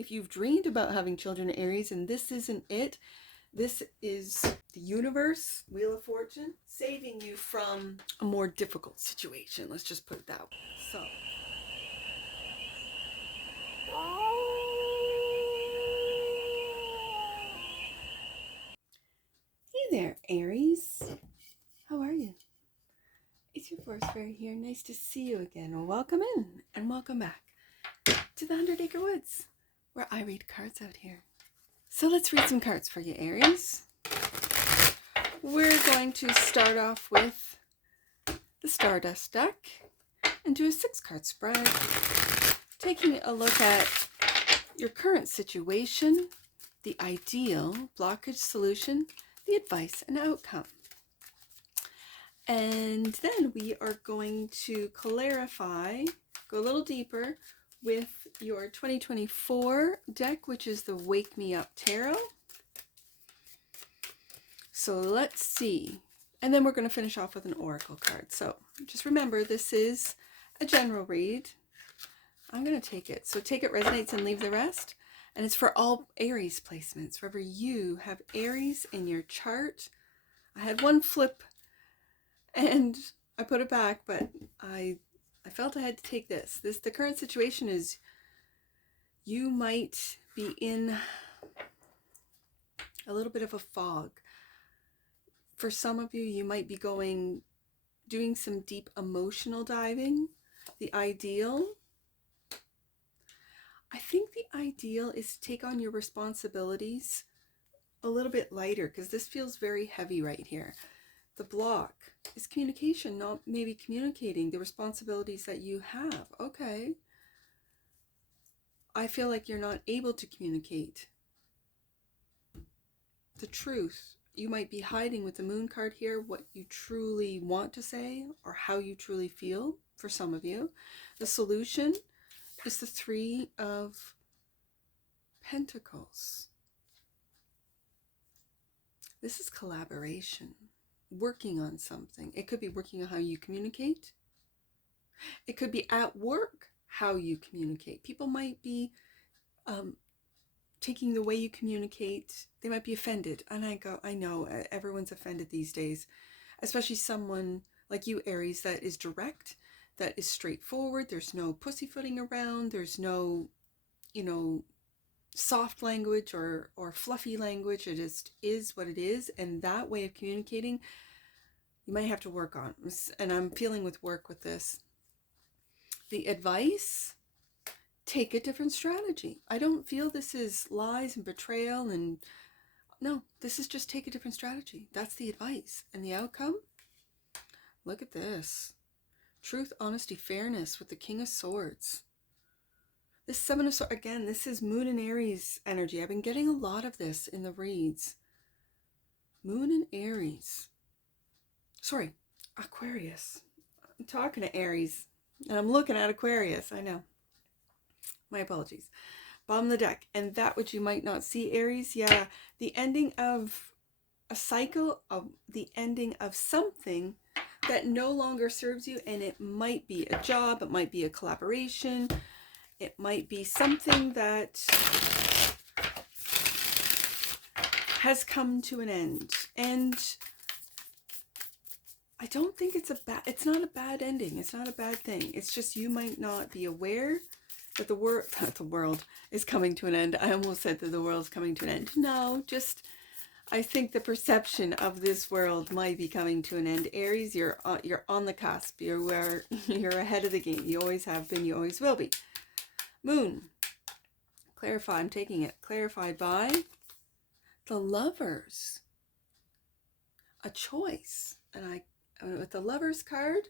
If you've dreamed about having children, Aries, and this isn't it, this is the universe, Wheel of Fortune, saving you from a more difficult situation. Let's just put it that way. So, hey there, Aries. How are you? It's your force fairy here. Nice to see you again. Well, welcome in and welcome back to the 100 Acre Woods, where I read cards out here. So let's read some cards for you, Aries. We're going to start off with the Stardust deck and do a 6-card spread, taking a look at your current situation, the ideal, blockage, solution, the advice, and outcome. And then we are going to clarify, go a little deeper with your 2024 deck, which is the Wake Me Up Tarot. So let's see. And then we're going to finish off with an oracle card. So just remember, this is a general read. I'm going to take it. So take it resonates and leave the rest. And it's for all Aries placements. Wherever you have Aries in your chart. I had one flip and I put it back, but I felt I had to take this. The current situation is you might be in a little bit of a fog. For some of you, you might be doing some deep emotional diving. The ideal, I think the ideal is to take on your responsibilities a little bit lighter, because this feels very heavy right here. The block is communication, not maybe communicating the responsibilities that you have. Okay. I feel like you're not able to communicate the truth. You might be hiding with the moon card here what you truly want to say or how you truly feel for some of you. The solution is the 3 of Pentacles. This is collaboration, working on something. It could be working on how you communicate. It could be at work, how you communicate. People might be taking the way you communicate, they might be offended. And I know everyone's offended these days, especially someone like you, Aries, that is direct, that is straightforward. There's no pussyfooting around. There's no, soft language or fluffy language. It just is what it is. And that way of communicating, you might have to work on. And I'm feeling with work with this. The advice, take a different strategy. I don't feel this is lies and betrayal and no, this is just take a different strategy. That's the advice. And the outcome? Look at this. Truth, honesty, fairness with the King of Swords. This 7 of Swords, again, this is Moon and Aries energy. I've been getting a lot of this in the reads. Moon and Aries. Sorry, Aquarius. I'm talking to Aries and I'm looking at Aquarius. I know. My apologies. Bottom of the deck. And that which you might not see, Aries. Yeah, the ending of a cycle, of the ending of something that no longer serves you. And it might be a job. It might be a collaboration. It might be something that has come to an end. And I don't think it's not a bad ending. It's not a bad thing. It's just you might not be aware that the world is coming to an end. I almost said that the world's coming to an end. No, just I think the perception of this world might be coming to an end. Aries, you're on the cusp. You're ahead of the game. You always have been. You always will be. Moon. Clarify. I'm taking it. Clarified by the Lovers. A choice. And with the Lovers card,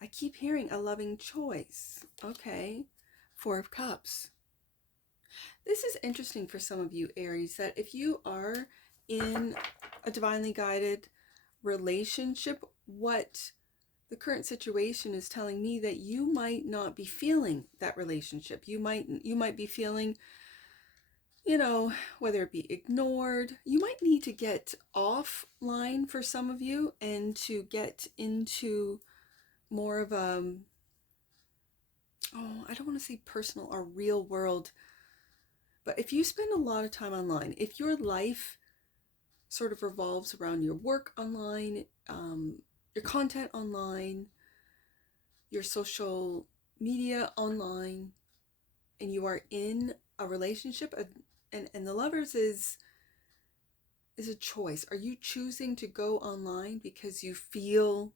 I keep hearing a loving choice. Okay. 4 of Cups. This is interesting for some of you, Aries, that if you are in a divinely guided relationship, what the current situation is telling me that you might not be feeling that relationship. You might be feeling, whether it be ignored. You might need to get offline for some of you and to get into more of a, I don't want to say personal or real world But if you spend a lot of time online, if your life sort of revolves around your work online, your content online, your social media online, and you are in a relationship, and the lovers is a choice. Are you choosing to go online because you feel,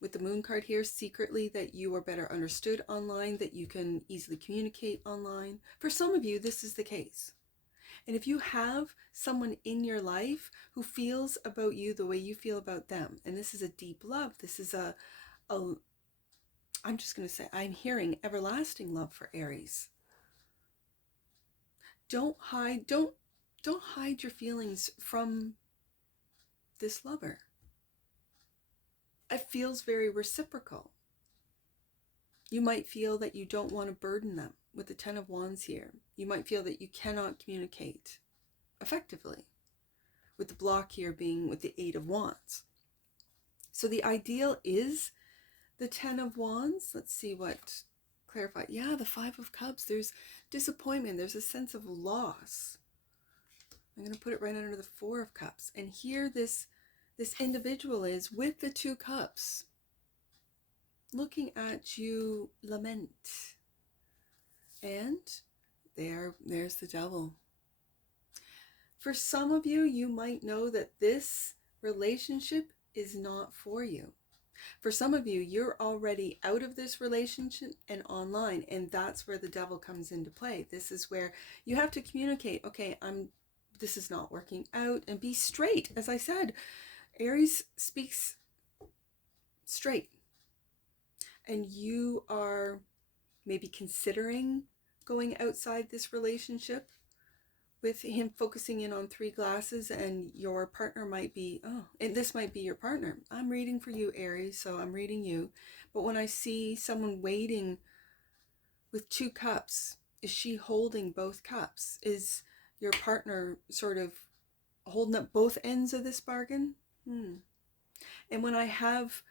with the moon card here, secretly that you are better understood online, that you can easily communicate online? For some of you, this is the case. And if you have someone in your life who feels about you the way you feel about them, and this is a deep love, this is I'm just going to say, I'm hearing everlasting love for Aries. Don't hide your feelings from this lover. It feels very reciprocal. You might feel that you don't want to burden them with the Ten of Wands here. You might feel that you cannot communicate effectively, with the block here being with the Eight of Wands. So the ideal is the Ten of Wands. Let's see what clarify. Yeah, the Five of Cups. There's disappointment. There's a sense of loss. I'm going to put it right under the Four of Cups. And here this individual is with the Two Cups, looking at you lament. And there's the Devil. For some of you, you might know that this relationship is not for you. For some of you, you're already out of this relationship and online, and that's where the Devil comes into play. This is where you have to communicate, okay, this is not working out, and be straight. As I said, Aries speaks straight. And you are maybe considering going outside this relationship, with him focusing in on 3 glasses, and your partner might be, and this might be your partner. I'm reading for you, Aries, so I'm reading you. But when I see someone waiting with 2 cups, is she holding both cups? Is your partner sort of holding up both ends of this bargain? And when I have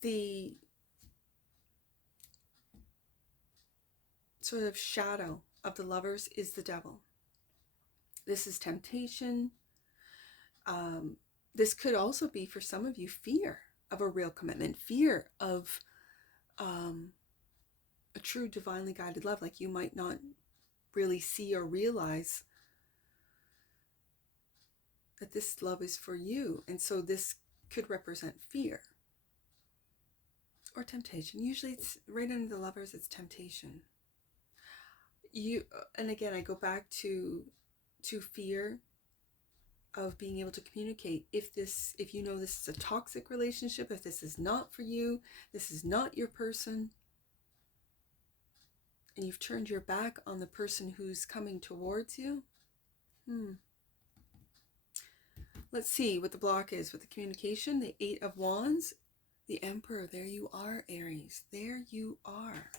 the sort of shadow of the Lovers is the Devil. This is temptation. This could also be, for some of you, fear of a real commitment, fear of a true divinely guided love. Like, you might not really see or realize that this love is for you. And so this could represent fear or temptation. Usually it's right under the Lovers, it's temptation. And again, I go back to fear of being able to communicate. If you know this is a toxic relationship, if this is not for you, this is not your person, and you've turned your back on the person who's coming towards you, let's see what the block is with the communication. The Eight of Wands, the Emperor. There you are, Aries. There you are.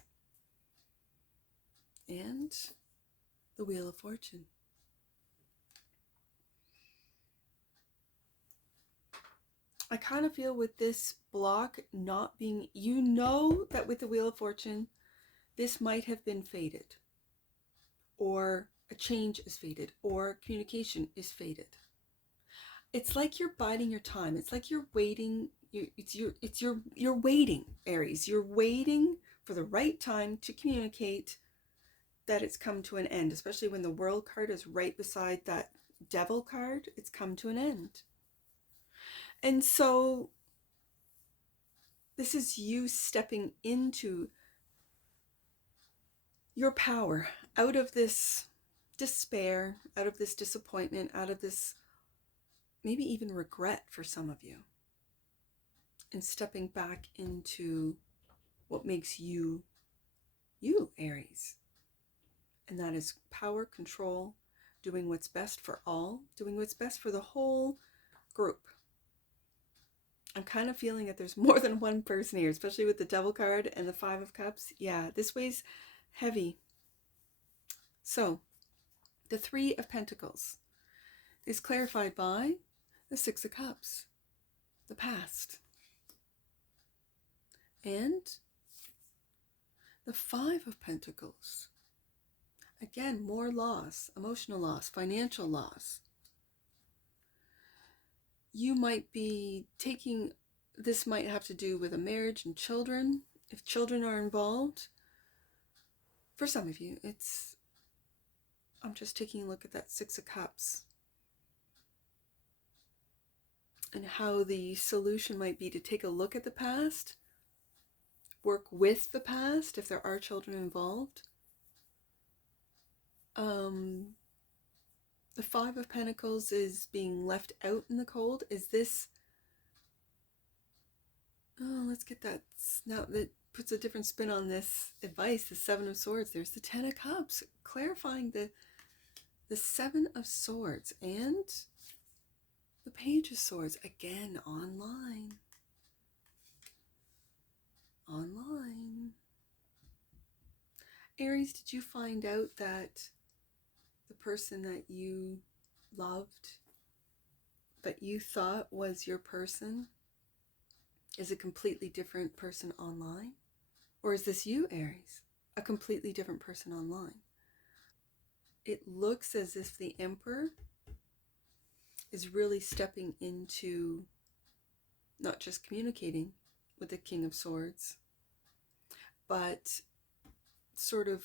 And the Wheel of Fortune. I kind of feel with this block not being, you know that with the Wheel of Fortune, this might have been fated, or a change is fated, or communication is fated. It's like you're biding your time. It's like you're waiting. You're waiting, Aries. You're waiting for the right time to communicate that it's come to an end, especially when the World card is right beside that Devil card. It's come to an end. And so this is you stepping into your power, out of this despair, out of this disappointment, out of this maybe even regret for some of you, and stepping back into what makes you, Aries. And that is power, control, doing what's best for all, doing what's best for the whole group. I'm kind of feeling that there's more than one person here, especially with the Devil card and the Five of Cups. Yeah, this weighs heavy. So, the Three of Pentacles is clarified by the Six of Cups, the past. And the Five of Pentacles, Again, more loss, emotional loss, financial loss. You might be taking, this might have to do with a marriage and children. If children are involved, for some of you, I'm just taking a look at that Six of Cups and how the solution might be to take a look at the past, work with the past if there are children involved. The Five of Pentacles is being left out in the cold. Is this, oh, let's get that, now that puts a different spin on this advice, the Seven of Swords. There's the Ten of Cups, clarifying the Seven of Swords and the Page of Swords, again, online. Aries, did you find out that the person that you loved, that you thought was your person, is a completely different person online? Or is this you, Aries? A completely different person online? It looks as if the Emperor is really stepping into not just communicating with the King of Swords, but sort of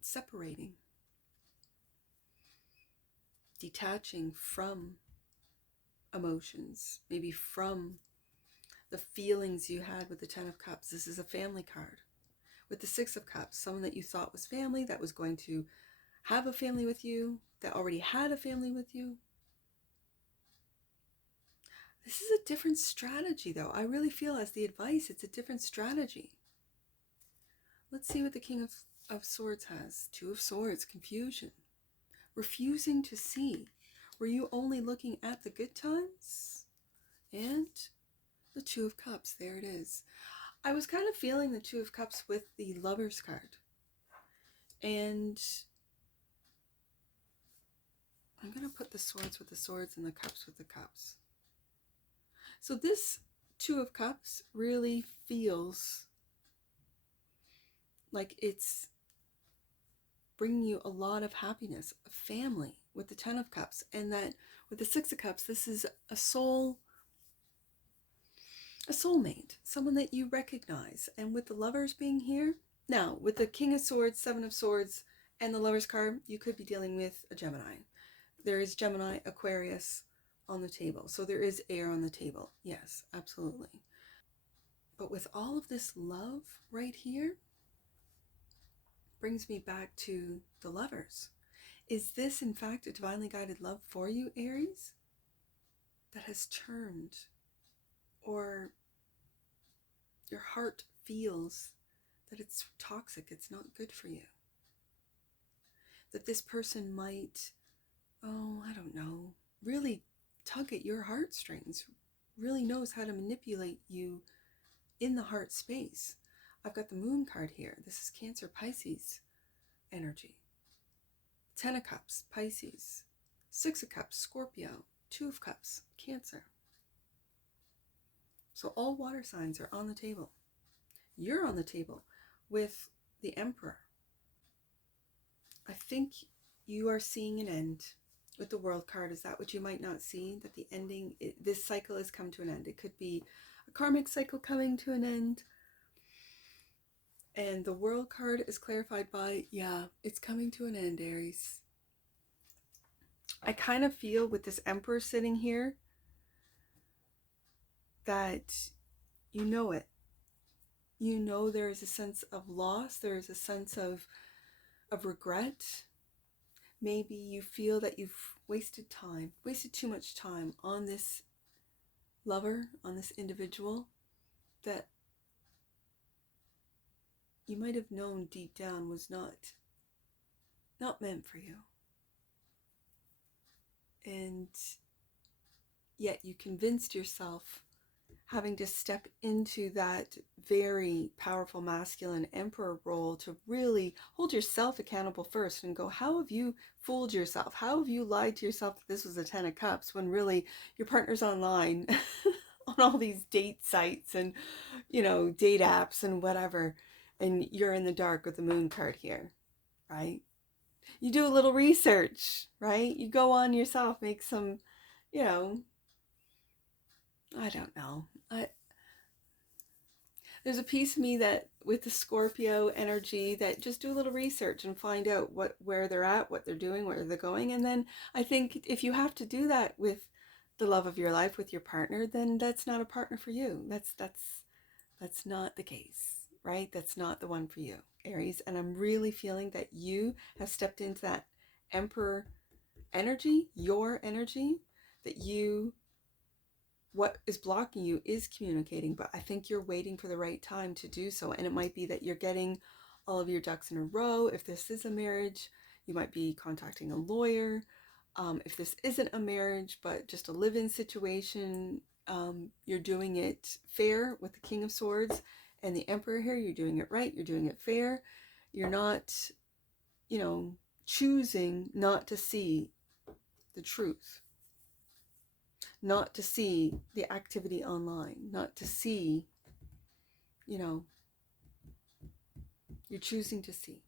separating, detaching from emotions, maybe from the feelings you had with the Ten of Cups. This is a family card. With the Six of Cups, someone that you thought was family, that was going to have a family with you, that already had a family with you. This is a different strategy, though. I really feel, as the advice, it's a different strategy. Let's see what the King of Swords has. Two of Swords, confusion. Refusing to see. Were you only looking at the good times? And the Two of Cups, there it is. I was kind of feeling the Two of Cups with the Lover's card. And I'm going to put the Swords with the Swords and the Cups with the Cups. So this Two of Cups really feels like it's bringing you a lot of happiness, a family, with the Ten of Cups. And that with the Six of Cups, this is a soulmate, someone that you recognize. And with the Lovers being here, now with the King of Swords, Seven of Swords, and the Lover's card, you could be dealing with a Gemini. There is Gemini, Aquarius on the table. So there is air on the table. Yes, absolutely. But with all of this love right here, brings me back to the Lovers. Is this, in fact, a divinely guided love for you, Aries, that has turned, or your heart feels that it's toxic, it's not good for you? That this person might, I don't know, really tug at your heartstrings, really knows how to manipulate you in the heart space. I've got the Moon card here. This is Cancer, Pisces energy. Ten of Cups, Pisces. Six of Cups, Scorpio. Two of Cups, Cancer. So all water signs are on the table. You're on the table with the Emperor. I think you are seeing an end with the World card. Is that what you might not see? That the ending, this cycle has come to an end. It could be a karmic cycle coming to an end. And the World card is clarified by, yeah, it's coming to an end, Aries. I kind of feel with this Emperor sitting here that you know it. You know there is a sense of loss. There is a sense of regret. Maybe you feel that you've wasted too much time on this lover, on this individual that you might have known deep down was not meant for you. And yet you convinced yourself, having to step into that very powerful masculine Emperor role, to really hold yourself accountable first and go, how have you fooled yourself? How have you lied to yourself that this was a Ten of Cups when really your partner's online on all these date sites and, date apps and whatever, and you're in the dark with the Moon card here, right? You do a little research, right? You go on yourself, make some, you know, I don't know. There's a piece of me that with the Scorpio energy that just do a little research and find out where they're at, what they're doing, where they're going. And then I think if you have to do that with the love of your life, with your partner, then that's not a partner for you. That's not the case, right? That's not the one for you, Aries. And I'm really feeling that you have stepped into that Emperor energy, your energy, that what is blocking you is communicating, but I think you're waiting for the right time to do so. And it might be that you're getting all of your ducks in a row. If this is a marriage, you might be contacting a lawyer. If this isn't a marriage, but just a live-in situation, you're doing it fair with the King of Swords and the Emperor here. You're doing it right. You're doing it fair. You're not, choosing not to see the truth, not to see the activity online, not to see, you're choosing to see.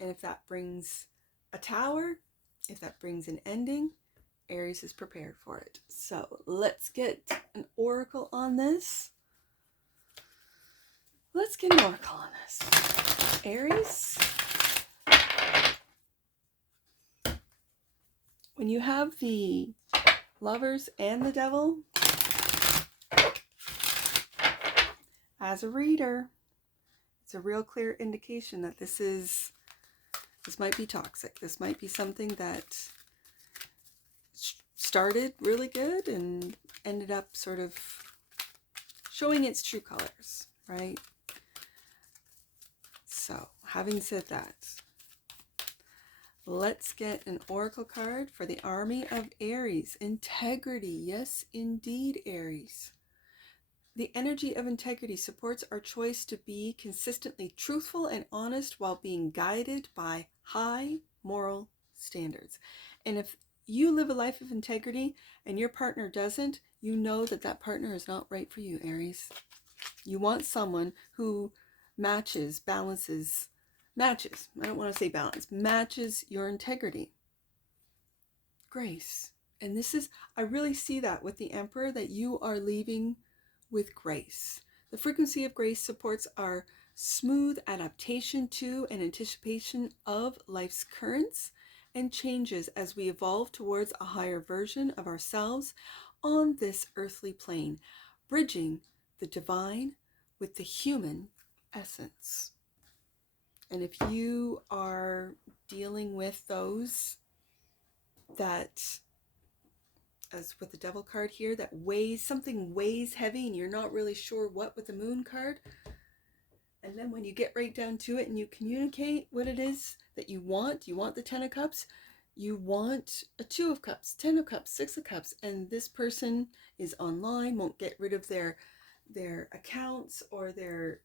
And if that brings a tower, if that brings an ending, Aries is prepared for it. So let's get an oracle on this. Let's get an oracle on this. Aries, when you have the Lovers and the Devil, as a reader, it's a real clear indication that this might be toxic. This might be something that started really good and ended up sort of showing its true colors, right? So, having said that, let's get an oracle card for the army of Aries. Integrity. Yes, indeed, Aries. The energy of integrity supports our choice to be consistently truthful and honest while being guided by high moral standards. And if you live a life of integrity and your partner doesn't, you know that that partner is not right for you, Aries. You want someone who matches, balances, matches. I don't want to say balance, matches your integrity. Grace. And I really see that with the Emperor, that you are leaving with grace. The frequency of grace supports our smooth adaptation to and anticipation of life's currents and changes as we evolve towards a higher version of ourselves on this earthly plane, bridging the divine with the human essence. And if you are dealing with those that, as with the Devil card here, that something weighs heavy and you're not really sure what with the Moon card, and then when you get right down to it and you communicate what it is that you want the 10 of Cups, you want a 2 of Cups, 10 of Cups, 6 of Cups, and this person is online, won't get rid of their accounts or their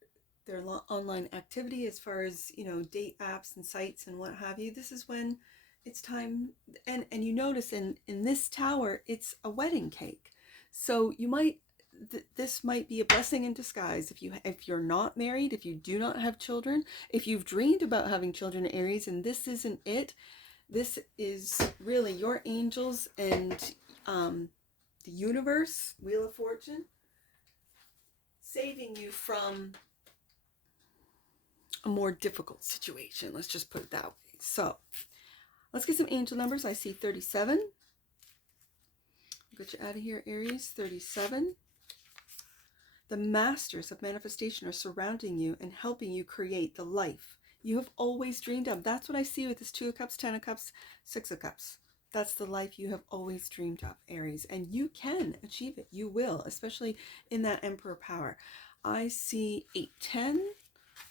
online activity as far as, date apps and sites and what have you. This is when it's time, and you notice in this tower, it's a wedding cake. So you might, this might be a blessing in disguise if you're not married, if you do not have children, if you've dreamed about having children, Aries, and this isn't it. This is really your angels and the universe, Wheel of Fortune, saving you from a more difficult situation. Let's just put it that way. So let's get some angel numbers. I see 37. I'll get you out of here, Aries. 37. The masters of manifestation are surrounding you and helping you create the life you have always dreamed of. That's what I see with this 2 of Cups, 10 of Cups, 6 of Cups. That's the life you have always dreamed of, Aries. And you can achieve it. You will, especially in that Emperor power. I see 810.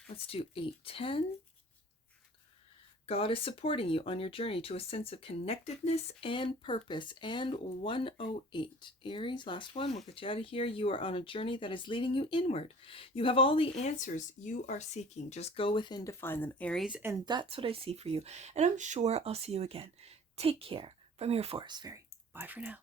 Let's do 810. God is supporting you on your journey to a sense of connectedness and purpose. And 108. Aries, last one. We'll get you out of here. You are on a journey that is leading you inward. You have all the answers you are seeking. Just go within to find them, Aries. And that's what I see for you. And I'm sure I'll see you again. Take care from your Forest Fairy. Bye for now.